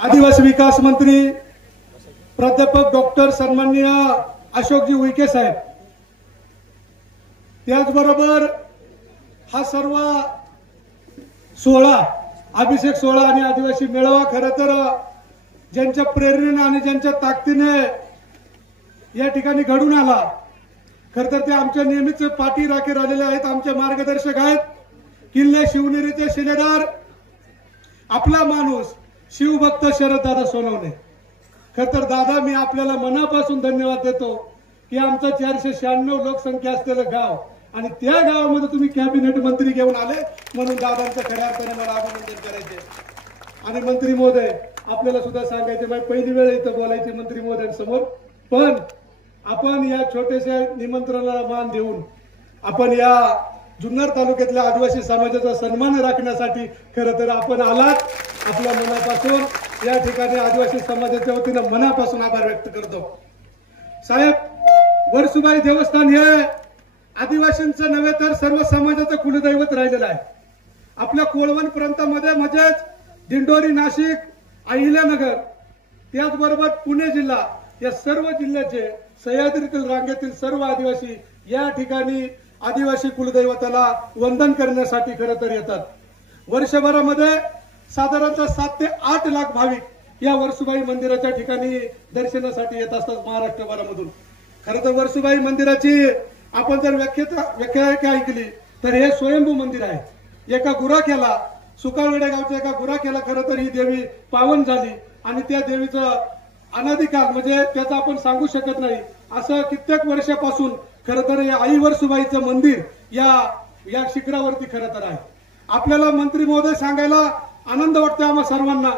आदिवासी विकास मंत्री प्राध्यापक डॉक्टर सन्माननीय अशोकजी उईके साहेब, त्याचबरोबर हा सर्व सोहळा अभिषेक सोहळा आणि आदिवासी मेळावा खरं तर ज्यांच्या प्रेरणेने आणि ज्यांच्या ताकदीने या ठिकाणी घडून आला, खरं तर ते आमच्या नेहमीच पाठी राखे राहिलेले आहेत, आमचे मार्गदर्शक आहेत, किल्ले शिवनेरीचे शिलेदार, आपला माणूस शिवभक्त शरददादा सोनवणे। खरं तर दादा, मी आपल्याला मनापासून धन्यवाद देतो की आमचं 496 लोकसंख्या असलेलं गाव आणि त्या गावामध्ये तुम्ही कॅबिनेट मंत्री घेऊन आले, म्हणून दादांचं खऱ्या अर्थाने मला अभिनंदन करायचे। आणि मंत्री महोदय, आपल्याला सुद्धा सांगायचे, माझी पहिली वेळ इथं बोलायची मंत्री महोदयांसमोर, पण आपण या छोट्याशा निमंत्रणाला मान देऊन आपण या जुन्नर तालुक्यातल्या आदिवासी समाजाचा सन्मान राखण्यासाठी खरं तर आपण आलात। आपल्या मनापासून या ठिकाणी आदिवासी समाजाच्या वतीने मनापासून आभार व्यक्त करतो। साहेब, वर्सुबाई देवस्थान हे आदिवासींचं नव्हे तर सर्व समाजाचं कुलदैवत राहिलेलं आहे। आपल्या कोळवण प्रांतामध्ये म्हणजेच दिंडोरी, नाशिक, अहिल्यानगर, त्याचबरोबर पुणे जिल्हा या सर्व जिल्ह्याचे सह्याद्रीतील रांगेतील सर्व आदिवासी या ठिकाणी आदिवासी कुलदैवताला वंदन करण्यासाठी खरं तर येतात। वर्षभरामध्ये साधारणतः 7 ते 8 लाख भाविक या वर्सुबाई मंदिराच्या ठिकाणी दर्शनासाठी येत असतात महाराष्ट्रभरामधून। खरं तर वर्सुबाई मंदिराची आपण जर व्याख्या ऐकली तर हे स्वयंभू मंदिर आहे। एका गुराख्याला, सुकाळवेडे गावच्या एका गुराख्याला खरं तर ही देवी पावन झाली आणि त्या देवीचं अनादिकाल म्हणजे त्याचं आपण सांगू शकत नाही, असं कित्येक वर्षापासून खरं तर या आई वर्सुबाईचं मंदिर या शिखरावरती खरं तर आहे। आपल्याला मंत्री महोदय सांगायला आनंद वाटतो आम्हा सर्वांना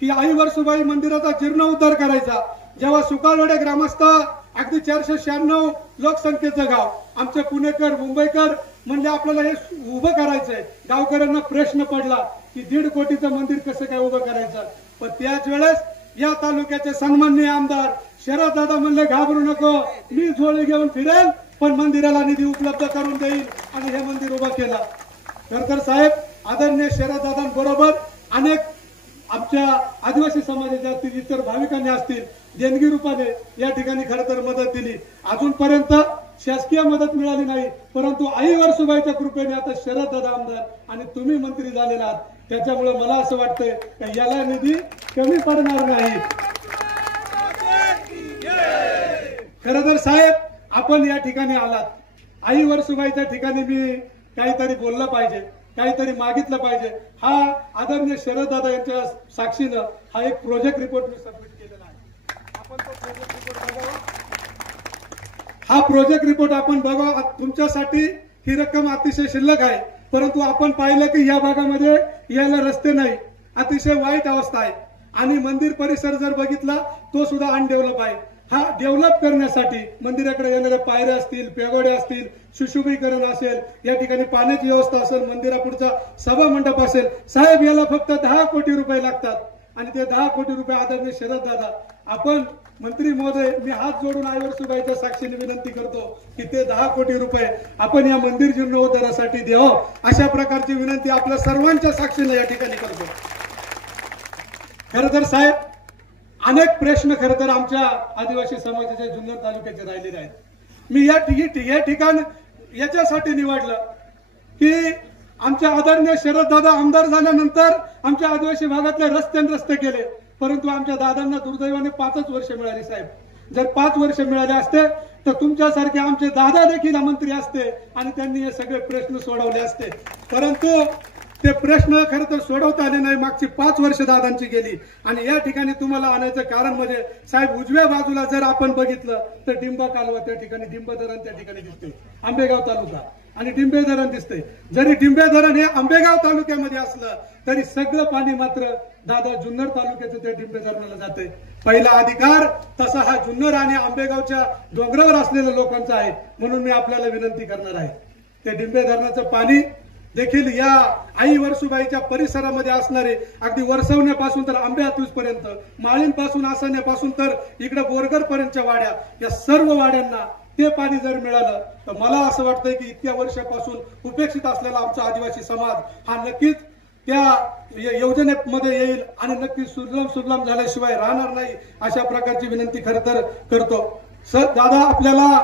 की आई वर्सुबाई मंदिराचा जीर्णोद्धार करायचा। जेव्हा सुकाळवेडे ग्रामस्थ अगदी 496 लोकसंख्येचं गाव, आमचे पुणेकर, मुंबईकर म्हणजे आपल्याला हे उभं करायचंय, गावकऱ्यांना प्रश्न पडला की 1.5 कोटीचं मंदिर कसं काय उभं करायचं, पण त्याच वेळेस या तालुक्याचे सन्माननीय आमदार शरददादा म्हणले, घाबरू नको, मी झोळी घेऊन फिरेल पण मंदिराला निधी उपलब्ध करून देईल आणि हे मंदिर उभं केलं। खरं साहेब, आदरणीय शरददादांबरोबर अनेक आमच्या आदिवासी समाजाच्या असतील, इतर भाविकांनी असतील, देणगी रूपाने या ठिकाणी खरं तर मदत दिली। अजूनपर्यंत शासकीय मदत मिळाली नाही, परंतु आई वर्सुबाईच्या कृपेने आता शरददादा आमदार आणि तुम्ही मंत्री झालेला आहात, त्याच्यामुळे मला असं वाटतंय की याला निधी कमी पडणार नाही। खरं तर साहेब, आपण या ठिकाणी आलात, आई वर्सुबाईच्या ठिकाणी मी काहीतरी बोललं पाहिजे, काहीतरी मागितलं पाहिजे। हा आदरणीय शरददादा यांच्या साक्षीनं हा एक प्रोजेक्ट रिपोर्ट मी सबमिट केलेला आहे। आपण तो प्रोजेक्ट रिपोर्ट बघावा, हा प्रोजेक्ट रिपोर्ट आपण बघा। तुमच्यासाठी ही रक्कम अतिशय शिल्लक आहे, परंतु आपण पाहिलं की या भागामध्ये यायला रस्ते नाही, अतिशय वाईट अवस्था आहे आणि मंदिर परिसर जर बघितला तो सुद्धा अनडेव्हलप आहे। हा डेव्हलप करण्यासाठी मंदिराकडे येणाऱ्या पायऱ्या असतील, पेगोड्या असतील, सुशोभीकरण असेल, या ठिकाणी पाण्याची व्यवस्था असेल, मंदिरापुढचा सभा मंडप असेल, साहेब याला फक्त 10 कोटी रुपये लागतात आणि ते 10 कोटी रुपये आदरणीय शरददादा, आपण मंत्री महोदय, मी हात जोडून आई वर्सुबाईच्या साक्षीने विनंती करतो की ते 10 कोटी रुपये आपण या मंदिर जीर्णोद्धारासाठी द्यावं, अशा प्रकारची विनंती आपल्या सर्वांच्या साक्षीने या ठिकाणी करतो। खरं तर साहेब, अनेक प्रश्न खरं तर आमच्या आदिवासी समाजाच्या जुन्नर तालुक्याचे राहिलेले आहेत। मी या ठिकाण याच्यासाठी निवडलं की आमच्या आदरणीय शरददादा आमदार झाल्यानंतर आमच्या आदिवासी भागातले रस्ते केले, परंतु आमच्या दादांना दुर्दैवाने 5च वर्ष मिळाली। साहेब, जर 5 वर्ष मिळाले असते तर तुमच्यासारखे आमचे दादा देखील मंत्री असते आणि त्यांनी हे सगळे प्रश्न सोडवले असते, परंतु ते प्रश्न खरं तर सोडवता आले नाही। मागची 5 वर्ष दादांची गेली आणि या ठिकाणी तुम्हाला आणायचं कारण म्हणजे साहेब, उजव्या बाजूला जर आपण बघितलं तर डिंबा कालवा, त्या ठिकाणी डिंब धरण त्या ठिकाणी दिसते, आंबेगाव तालुका, आणि डिंबे धरण दिसते। जरी डिंबे धरण हे आंबेगाव तालुक्यामध्ये असलं तरी सगळं पाणी मात्र दादा जुन्नर तालुक्याचं त्या डिंबे धरणाला जाते। पहिला अधिकार तसा हा जुन्नर आणि आंबेगावच्या डोंगरावर असलेल्या लोकांचा आहे, म्हणून मी आपल्याला विनंती करणार आहे, ते डिंबे धरणाचं पाणी देखील या आई वर्सुबाईच्या परिसरामध्ये असणारे अगदी वरसवण्यापासून तर आंबेहातूस पर्यंत, माळींपासून आसण्यापासून तर इकडे बोरगर पर्यंतच्या वाड्या, या सर्व वाड्यांना ते पाणी जर मिळालं तर मला असं वाटतंय की इतक्या वर्षापासून उपेक्षित असलेला आमचा आदिवासी समाज हा नक्कीच त्या योजनेमध्ये येईल आणि नक्की सुजलाम सुफलाम झाल्याशिवाय राहणार नाही अशा प्रकारची विनंती खरं तर करतो. सर दादा, आपल्याला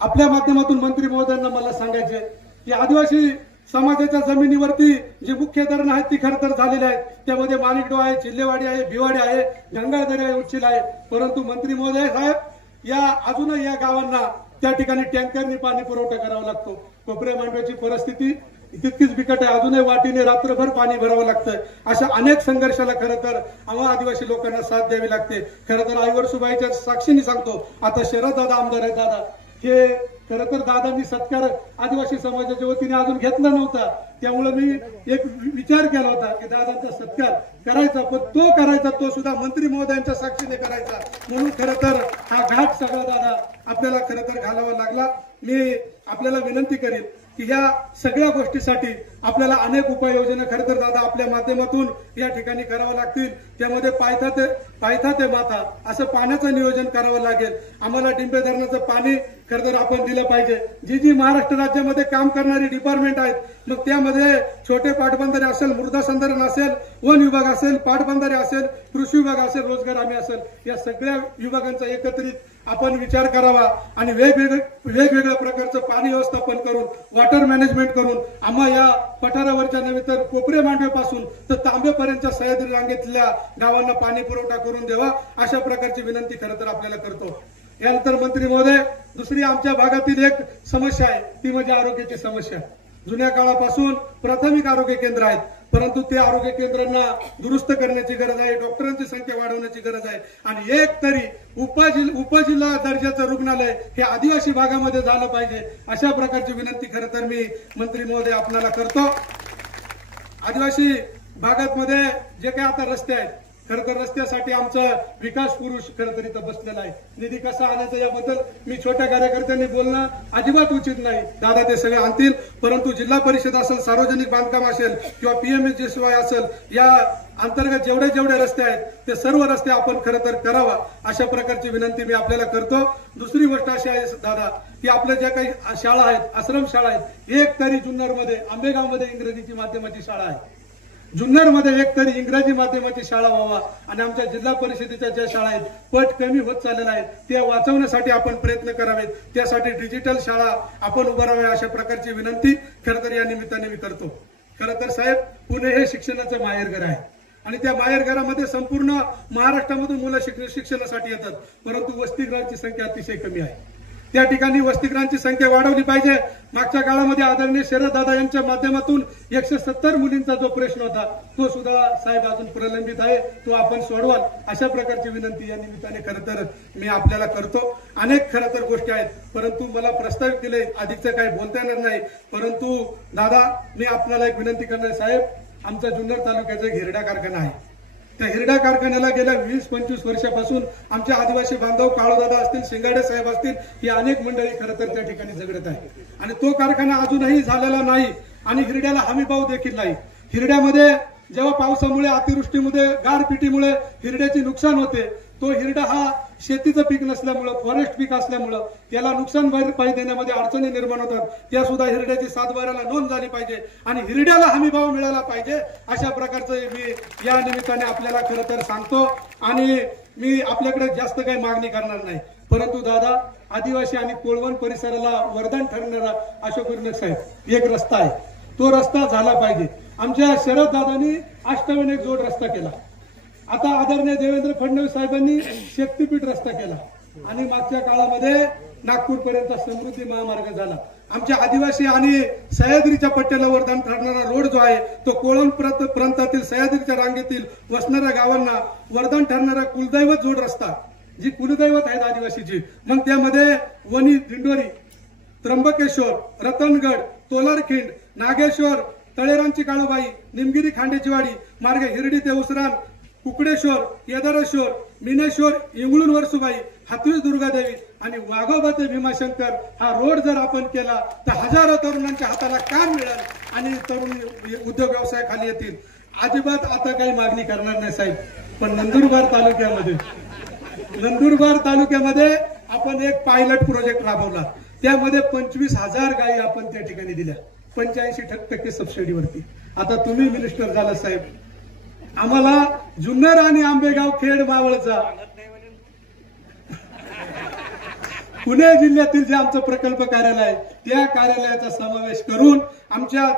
आपल्या माध्यमातून मंत्री महोदयांना मला सांगायचे की आदिवासी समाजाच्या जमिनीवरती जी मुख्य धरण आहेत ती खरं तर झालेली आहेत. त्यामध्ये माणिकडो आहे, चिल्लेवाडी आहे, भिवाडी आहे, गंगाधरी आहे, उच्चिल आहे. परंतु मंत्री महोदय साहेब, या अजूनही या गावांना त्या ठिकाणी टँकरनी पाणी पुरवठा करावा लागतो. कोपरे मांडव्याची परिस्थिती तितकीच बिकट आहे. अजूनही वाटीने रात्रभर पाणी भरावं लागतं. अशा अनेक संघर्षाला खरं तर आम्हा आदिवासी लोकांना साथ द्यावी लागते. खरं तर आईवर सुबाईच्या साक्षीने सांगतो, आता शरद दादा आमदार आहेत. दादा हे खरं तर दादांनी सत्कार आदिवासी समाजाच्या वतीने अजून घेतला नव्हता. त्यामुळे मी एक विचार केला होता की दादांचा सत्कार करायचा, पण तो करायचा तो सुद्धा मंत्री महोदयांच्या साक्षीने करायचा. म्हणून खरं तर हा घाट सगळा दादा आपल्याला खरं तर घालावा लागला. मी आपल्याला विनंती करेन की या सगळ्या गोष्टीसाठी आपल्याला अनेक उपाययोजना खरं तर दादा आपल्या माध्यमातून या ठिकाणी करावं लागतील. त्यामध्ये पायथा ते माथा असं पाण्याचं नियोजन करावं लागेल. आम्हाला डिंपे धरणाचं पाणी खरं तर आपण दिलं पाहिजे. जी महाराष्ट्र राज्यामध्ये काम करणारी डिपार्टमेंट आहेत, मग त्यामध्ये छोटे पाटबंधारे असेल, मृदा संधारण असेल, वन विभाग असेल, पाटबंधारे असेल, कृषी विभाग असेल, रोजगार हमी असेल, या सगळ्या विभागांचा एकत्रित आपण विचार करावा आणि वेगवेगळ्या प्रकारचं पाणी व्यवस्थापन करून, वॉटर मॅनेजमेंट करून आम्हा या पठारावरच्या नव्हे तर कोपरे मांडवेपासून तर तांबेपर्यंतच्या सह्याद्री रांगेतल्या गावांना पाणी पुरवठा करून द्यावा. अशा प्रकारची विनंती खरं तर आपल्याला करतो. यानंतर मंत्री महोदय, दुसरी आमच्या भागातील एक समस्या आहे ती म्हणजे आरोग्याची समस्या. जुन्या काळापासून प्राथमिक आरोग्य केंद्र आहेत, परंतु ते आरोग्य केंद्रांना दुरुस्त करण्याची गरज आहे. डॉक्टरांची संख्या वाढवण्याची गरज आहे आणि एक तरी उपजिल्हा दर्जाचं रुग्णालय हे आदिवासी भागामध्ये झालं पाहिजे. अशा प्रकारची विनंती खरं तर मी मंत्री महोदय आपल्याला करतो. आदिवासी भागामध्ये जे काही आता रस्ते आहेत, खरं तर रस्त्यासाठी आमचं विकास पुरुष खरं तर इथं बसलेला आहे. निधी कसा आणायचा याबद्दल मी छोट्या कार्यकर्त्यांनी बोलणं अजिबात उचित नाही. दादा ते सगळे आणतील, परंतु जिल्हा परिषद असेल, सार्वजनिक बांधकाम असेल किंवा पीएमएसजीसीवाय असेल, या अंतर्गत जेवढे रस्ते आहेत ते सर्व रस्ते आपण खरं तर करावा. अशा प्रकारची विनंती मी आपल्याला करतो. दुसरी गोष्ट अशी आहे दादा की आपल्या ज्या काही शाळा आहेत, आश्रम शाळा आहेत, एक तरी जुन्नरमध्ये, आंबेगावमध्ये इंग्रजीची माध्यमाची शाळा आहे. जुन्नरमध्ये एक तरी इंग्रजी माध्यमाची शाळा व्हावा आणि आमच्या जिल्हा परिषदेच्या ज्या शाळा आहेत पट कमी होत चाललेल्या आहेत त्या वाचवण्यासाठी आपण प्रयत्न करावेत. त्यासाठी डिजिटल शाळा आपण उभाराव्या अशा प्रकारची विनंती खरं तर या निमित्ताने मी करतो. खरं तर साहेब, पुणे हे शिक्षणाचं माहेरघर आहे आणि त्या माहेरघरामध्ये संपूर्ण महाराष्ट्रामधून मुलं शिक्षणासाठी येतात, परंतु वसतिगृहांची संख्या अतिशय कमी आहे. त्या ठिकाणी वसतिगृहांची संख्या वाढवली पाहिजे. मागच्या काळामध्ये आदरणीय शरद दादा यांच्या माध्यमातून 170 मुलींचा जो प्रश्न होता तो सुद्धा साहेब अजून प्रलंबित आहे, तो आपण सोडवाल. अशा प्रकारची विनंती या निमित्ताने खरं तर मी आपल्याला करतो. अनेक खरं तर गोष्टी आहेत, परंतु मला प्रस्तावित केले अधिकचं काही बोलता येणार नाही. परंतु दादा, मी आपल्याला एक विनंती करणार साहेब, आमचा जुन्नर तालुक्याचा हिरडा कारखाना आहे. त्या हिरडा कारखान्याला गेल्या 20-25 वर्षापासून आमचे आदिवासी बांधव काळूदादा असतील, शिंगाडे साहेब असतील, ही अनेक मंडळी खरं तर त्या ठिकाणी झगडत आहे आणि तो कारखाना अजूनही झालेला नाही आणि हिरड्याला हमी भाव देखील नाही. हिरड्यामध्ये जेव्हा पावसामुळे, अतिवृष्टीमुळे, गारपिटीमुळे हिरड्याचे नुकसान होते, तो हिरडा हा शेतीचं पीक नसल्यामुळं, फॉरेस्ट पीक असल्यामुळं त्याला नुकसान भरपाई देण्यामध्ये अडचणी निर्माण होतात. त्या सुद्धा हिरड्याची 7/12ला नोंद झाली पाहिजे आणि हिरड्याला हमी भाव मिळाला पाहिजे. अशा प्रकारचं मी या निमित्ताने आपल्याला खरं तर सांगतो आणि मी आपल्याकडे जास्त काही मागणी करणार नाही. परंतु दादा, आदिवासी आणि कोळवण परिसराला वरदान ठरणारा अशोक उर्णक साहेब एक रस्ता आहे, तो रस्ता झाला पाहिजे. आमच्या शरद दादांनी अष्टविनायक एक जोड रस्ता केला. आता आदरणीय देवेंद्र फडणवीस साहेबांनी शक्तीपीठ रस्ता केला आणि मागच्या काळामध्ये नागपूरपर्यंत समृद्धी महामार्ग झाला. आमच्या आदिवासी आणि सह्याद्रीच्या पट्ट्याला वरदान ठरणारा रोड जो आहे तो कोळवण प्रांतातील सह्याद्रीच्या रांगेतील वसणाऱ्या गावांना वरदान ठरणारा कुलदैवत जोड रस्ता, जी कुलदैवत आहेत आदिवासीची, मग त्यामध्ये वणी, दिंडोरी, त्र्यंबकेश्वर, रतनगड, तोलारखिंड, नागेश्वर, तळेरांची काळूबाई, निमगिरी खांडेचीवाडी मार्ग हिरडी ते उसरान, कुकडेश्वर, येदारेश्वर, मिनेश्वर, इंगळूण वर्सुबाई, हातवीस दुर्गादेवी आणि वाघोबा ते भीमाशंकर हा रोड जर आपण केला तर हजारो तरुणांच्या हाताला काम मिळेल आणि तरुण उद्योग व्यवसाय खाली येतील. अजिबात आता काही मागणी करणार नाही साहेब, पण नंदुरबार तालुक्यामध्ये आपण एक पायलट प्रोजेक्ट राबवला. त्यामध्ये 25,000 गायी आपण त्या ठिकाणी दिल्या 85% सबसिडीवरती आता तुम्ही मिनिस्टर झाला साहेब, आम्हाला जुन्नर आणि आंबेगाव खेड मावळचा पुणे जिल्ह्यातील जे आमचं प्रकल्प कार्यालय आहे त्या कार्यालयाचा समावेश करून आमच्या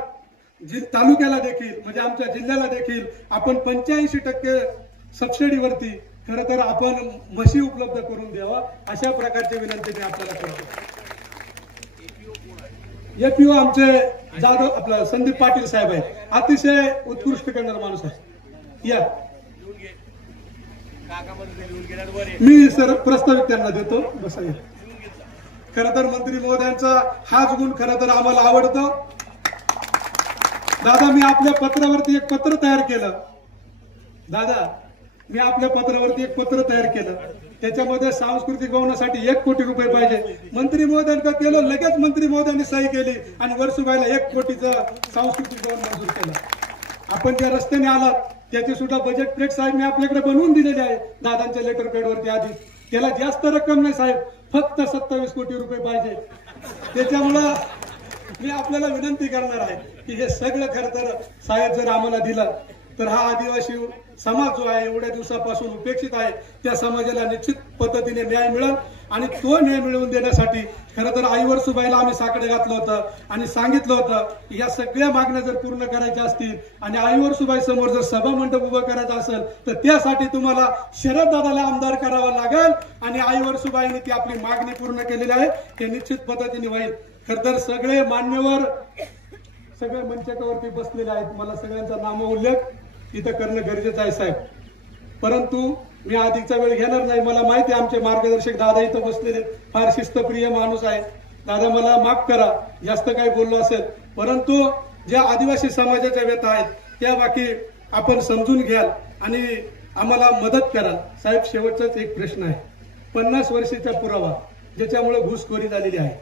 तालुक्याला देखील म्हणजे आमच्या जिल्ह्याला देखील आपण 85% सबसिडीवरती खरं तर आपण म्हशी उपलब्ध करून द्यावा अशा प्रकारची विनंती मी आपल्याला करतो. एपीओ आमचे जाधव आपलं संदीप पाटील साहेब आहेत, अतिशय उत्कृष्ट करणारा माणूस आहे. या मी सर प्रस्तावित त्यांना देतो. बसा. खरं तर मंत्री महोदयांचा हाच गुण खरं तर आम्हाला आवडतो. दादा मी आपल्या पत्रावरती एक पत्र तयार केलं. दादा मी आपल्या पत्रावरती एक पत्र तयार केलं. त्याच्यामध्ये सांस्कृतिक भवनासाठी 1 कोटी रुपये पाहिजे. मंत्री महोदयांना केलं, लगेच मंत्री महोदयांनी सही केली आणि वर्सुबाईला 1 कोटीचं सांस्कृतिक भवन मंजूर केलं. आपण ज्या रस्त्याने आलात त्याची सुद्धा बजेट प्लेट साहेब मी आपल्याकडे बनवून दिलेली आहे दादांच्या लेटर पॅडवरती आधी. त्याला जास्त रक्कम नाही साहेब, फक्त 27 कोटी रुपये पाहिजे. त्याच्यामुळं मी आपल्याला विनंती करणार आहे की हे सगळं खरं तर साहेब जर आम्हाला दिलं तर हा आदिवासी समाज जो आहे एवढ्या दिवसापासून उपेक्षित आहे त्या समाजाला निश्चित पद्धतीने न्याय मिळेल. आणि तो न्याय मिळवून देण्यासाठी खरं तर आईवरसुबाईला आम्ही साकडे घातलं होतं आणि सांगितलं होतं की या सगळ्या मागण्या जर पूर्ण करायच्या असतील आणि आईवरसुबाई समोर जर सभा मंडप उभं करायचं असेल तर त्यासाठी तुम्हाला शरद दादाला आमदार करावं लागेल. आणि आईवरसुबाईने ती आपली मागणी पूर्ण केलेली आहे ते निश्चित पद्धतीने होईल. खरं तर सगळे मान्यवर सगळे मंचावरती बसलेले आहेत. मला सगळ्यांचा नामोल्लेख इथं करणं गरजेचं आहे साहेब, परंतु मी अधिकचा वेळ घेणार नाही. मला माहिती आहे आमचे मार्गदर्शक दादा इथं बसलेले फार शिस्तप्रिय माणूस आहे. दादा मला माफ करा जास्त काही बोललो असेल, परंतु ज्या आदिवासी समाजाच्या व्यथा आहेत त्या बाकी आपण समजून घ्याल आणि आम्हाला मदत कराल. साहेब शेवटचाच एक प्रश्न आहे. 50 वर्षाचा पुरावा ज्याच्यामुळे घुसखोरी झालेली आहे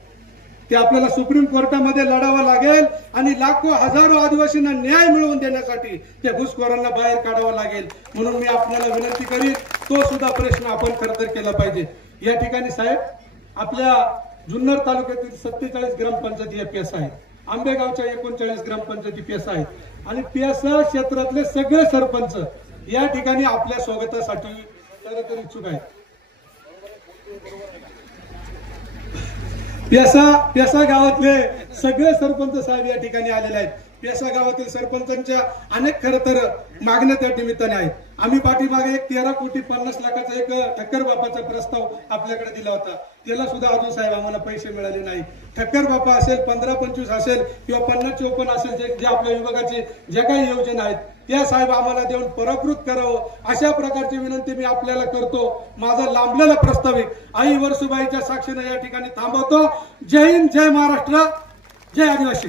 ते आपल्याला सुप्रीम कोर्टामध्ये लढावं लागेल आणि लाखो हजारो आदिवासींना न्याय मिळवून देण्यासाठी त्या घुसखोरांना बाहेर काढावं लागेल. म्हणून मी आपल्याला विनंती करीन तो सुद्धा प्रश्न आपण खरं तर केला पाहिजे. या ठिकाणी साहेब आपल्या जुन्नर तालुक्यातील 47 ग्रामपंचायती पीएस आहेत, आंबेगावच्या 39 ग्रामपंचायती पीएस आहेत आणि पीएस क्षेत्रातले सगळे सरपंच या ठिकाणी आपल्या स्वागतासाठी खरं तर इच्छुक आहेत. पेसा गावातले सगळे सरपंच साहेब या ठिकाणी आलेले आहेत. पेसा गावातील सरपंचांच्या अनेक खरं तर मागण्या त्या निमित्ताने आहेत. आम्ही पाठीमागे एक 13,50,00,000चा एक ठक्कर बापाचा प्रस्ताव आपल्याकडे दिला होता. त्याला सुद्धा अजून साहेब आम्हाला पैसे मिळाले नाही. ठक्कर बापा असेल 15-25 असेल किंवा 50-54 असेल जे आपल्या विभागाची ज्या काही योजना आहेत त्या साहेब आम्हाला देऊन पराकृत करावं अशा प्रकारची विनंती मी आपल्याला करतो. माझा लांबलेला प्रस्तावित आई वरसुबाईच्या साक्षीने या ठिकाणी थांबवतो. जय हिंद, जय महाराष्ट्र, जय आदिवासी.